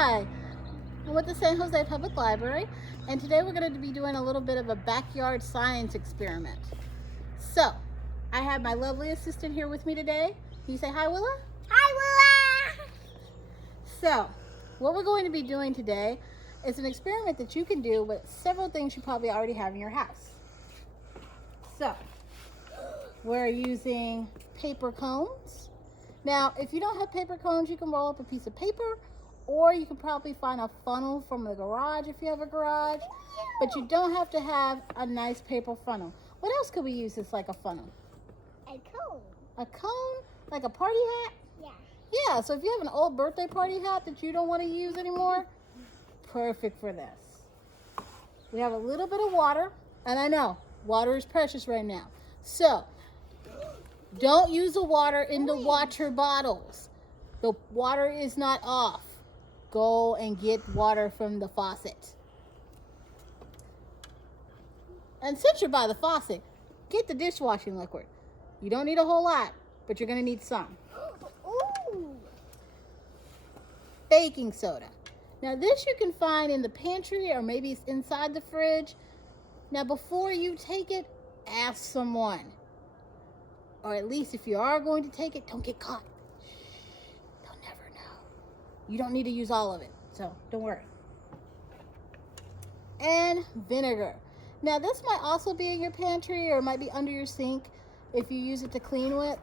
Hi, I'm with the San Jose Public Library, and today we're going to be doing a little bit of a backyard science experiment. So, I have my lovely assistant here with me today. Can you say hi, Willa? Hi, Willa! So, what we're going to be doing today is an experiment that you can do with several things you probably already have in your house. So, we're using paper cones. Now, if you don't have paper cones, you can roll up a piece of paper, or you can probably find a funnel from the garage if you have a garage, but you don't have to have a nice paper funnel. What else could we use that's like a funnel? A cone. A cone? Like a party hat? Yeah. Yeah, so if you have an old birthday party hat that you don't want to use anymore, perfect for this. We have a little bit of water, and I know, water is precious right now. So, don't use the water in the water bottles. The water is not off. Go and get water from the faucet. And since you're by the faucet, get the dishwashing liquid. You don't need a whole lot, but you're going to need some. Ooh. Baking soda. Now this you can find in the pantry, or maybe it's inside the fridge. Now before you take it, ask someone. Or at least if you are going to take it, don't get caught. They'll never know. You don't need to use all of it, so don't worry. And vinegar. Now this might also be in your pantry, or it might be under your sink if you use it to clean with.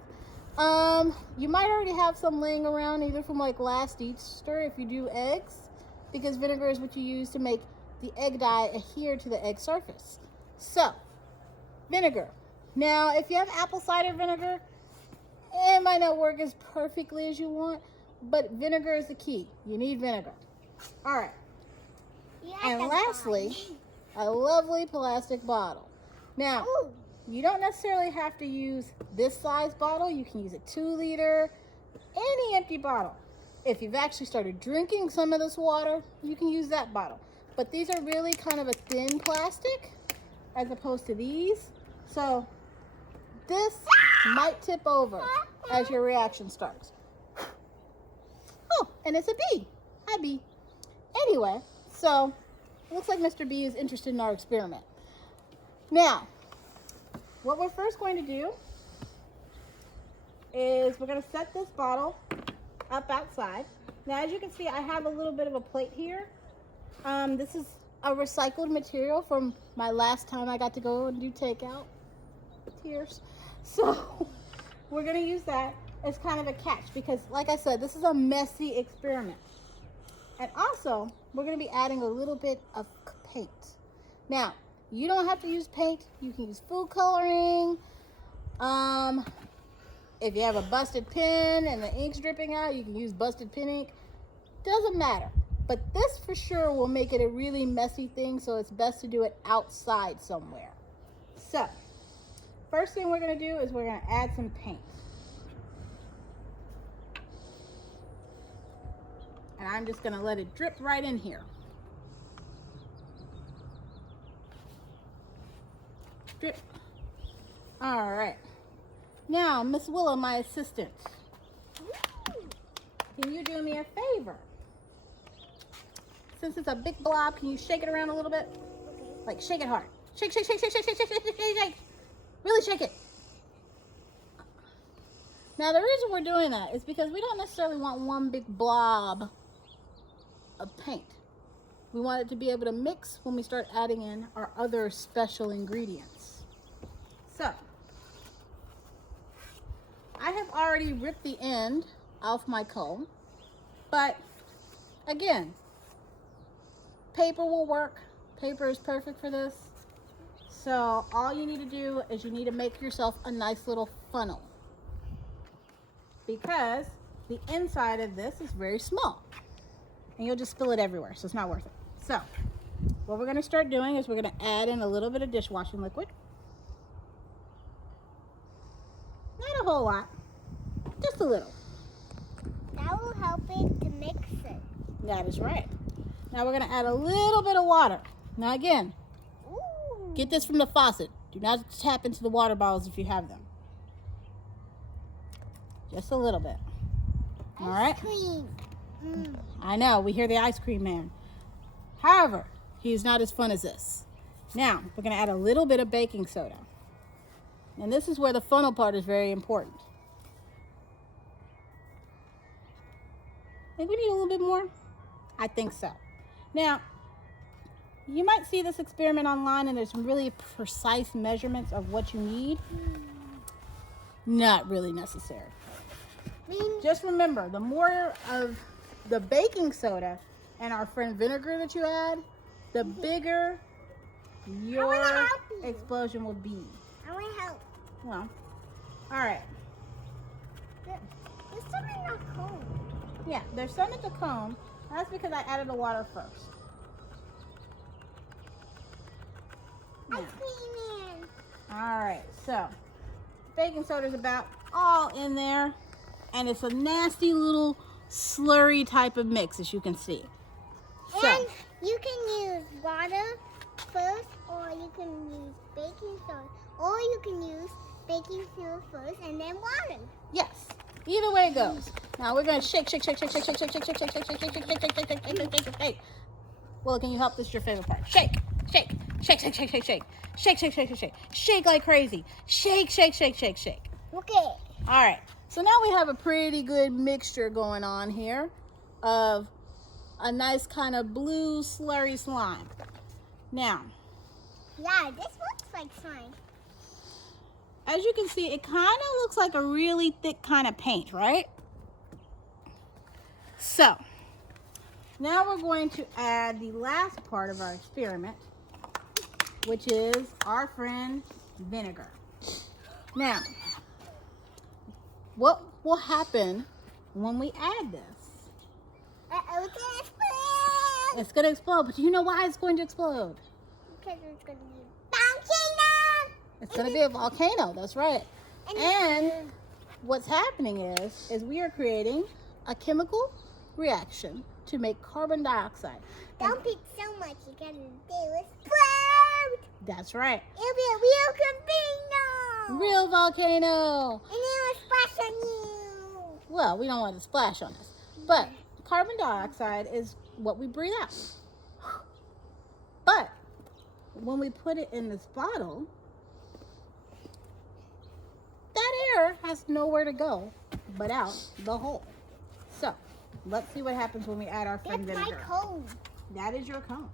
You might already have some laying around, either from like last Easter if you do eggs, because vinegar is what you use to make the egg dye adhere to the egg surface. So, vinegar. Now, if you have apple cider vinegar, it might not work as perfectly as you want, but vinegar is the key. You need vinegar. All right. Yeah, And lastly, a lovely plastic bottle. Now, Ooh. you don't necessarily have to use this size bottle. You can use a 2-liter, any empty bottle. If you've actually started drinking some of this water, you can use that bottle. But these are really kind of a thin plastic as opposed to these. So this might tip over as your reaction starts. Oh, and it's a bee. Hi, bee. Anyway, so it looks like Mr. B is interested in our experiment. Now, what we're first going to do is we're going to set this bottle up outside. Now, as you can see, I have a little bit of a plate here. This is a recycled material from my last time I got to go and do takeout. Tears. So, we're going to use that as kind of a catch because, like I said, this is a messy experiment. And also, we're going to be adding a little bit of paint. Now, you don't have to use paint. You can use food coloring. If you have a busted pen and the ink's dripping out, you can use busted pen ink. Doesn't matter. But this for sure will make it a really messy thing, so it's best to do it outside somewhere. So, first thing we're going to do is we're going to add some paint. And I'm just going to let it drip right in here. Drip. All right. Now, Miss Willa, my assistant, can you do me a favor? Since it's a big blob, can you shake it around a little bit? Like, shake it hard. Shake, shake, shake, shake, shake, shake, shake, shake, shake, shake. Really shake it. Now, the reason we're doing that is because we don't necessarily want one big blob of paint. We want it to be able to mix when we start adding in our other special ingredients. So, I have already ripped the end off my cone, but again, paper will work. Paper is perfect for this. So all you need to do is you need to make yourself a nice little funnel because the inside of this is very small and you'll just spill it everywhere, so it's not worth it. So what we're going to start doing is we're going to add in a little bit of dishwashing liquid. Not a whole lot, just a little. That will help it to mix it. That is right. Now we're going to add a little bit of water. Now again, Ooh. get this from the faucet. Do not tap into the water bottles if you have them. Just a little bit. All right. Ice cream. I know, we hear the ice cream man. However, he's not as fun as this. Now, we're going to add a little bit of baking soda. And this is where the funnel part is very important. Think we need a little bit more? I think so. Now, you might see this experiment online and there's some really precise measurements of what you need. Not really necessary. Just remember, the more of the baking soda and our friend vinegar that you add, the bigger your explosion will be. I want to help. Well, all right. There's some in the cone. Yeah, there's some at the cone. That's because I added the water first. Ice cream man. All right, so baking soda is about all in there, and it's a nasty little slurry type of mix, as you can see. And you can use water first, or you can use baking soda, or you can use baking soda first and then water. Yes, either way it goes. Now we're gonna shake, shake, shake, shake, shake, shake, shake, shake, shake, shake, shake, shake, shake, shake, shake, shake, shake, shake, shake, shake. Well, can you help? This is your favorite part. Shake, shake, shake, shake, shake, shake, shake, shake, shake, shake, shake, shake like crazy. Shake, shake, shake, shake, shake. Okay. All right. So now we have a pretty good mixture going on here of a nice kind of blue slurry slime. Now, Yeah, this looks like slime. as you can see, it kind of looks like a really thick kind of paint, right? So, now we're going to add the last part of our experiment, which is our friend vinegar. Now, what will happen when we add this? Uh-oh, it's gonna explode! It's going to explode, but do you know why it's going to explode? Because it's gonna be a volcano! It's going to be a volcano, that's right. And what's happening is we are creating a chemical reaction to make carbon dioxide. Don't pick so much because they will explode! That's right. It'll be a real volcano! Real volcano. And it will splash on you! Well, we don't want it to splash on us. But carbon dioxide is what we breathe out. But when we put it in this bottle, that air has nowhere to go but out the hole. So, let's see what happens when we add our friend That's my vinegar. cone. That is your cone.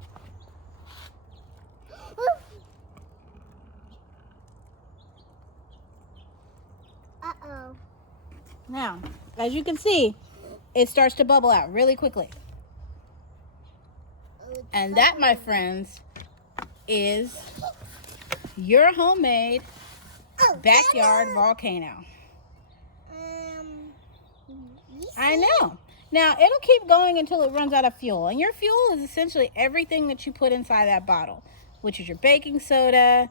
Uh-oh. Now, as you can see, it starts to bubble out really quickly. And that, my friends, is your homemade backyard volcano. I know. Now, it'll keep going until it runs out of fuel. And your fuel is essentially everything that you put inside that bottle, which is your baking soda,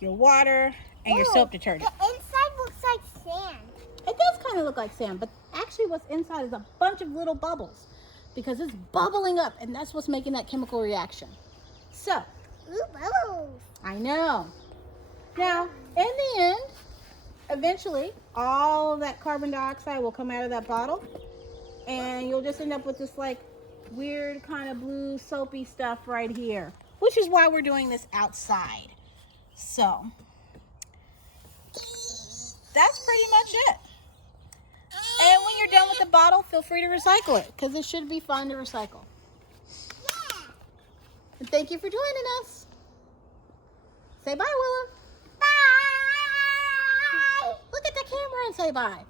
your water, and your soap detergent. The inside looks like sand. It does kind of look like sand, but actually what's inside is a bunch of little bubbles because it's bubbling up, and that's what's making that chemical reaction. So, Ooh, bubbles. I know. Now, in the end, eventually, all of that carbon dioxide will come out of that bottle, and you'll just end up with this like weird kind of blue soapy stuff right here, which is why we're doing this outside. So, that's pretty much it. And when you're done with the bottle, feel free to recycle it because it should be fun to recycle. Yeah. And thank you for joining us. Say bye, Willa. Bye. Look at the camera and say bye.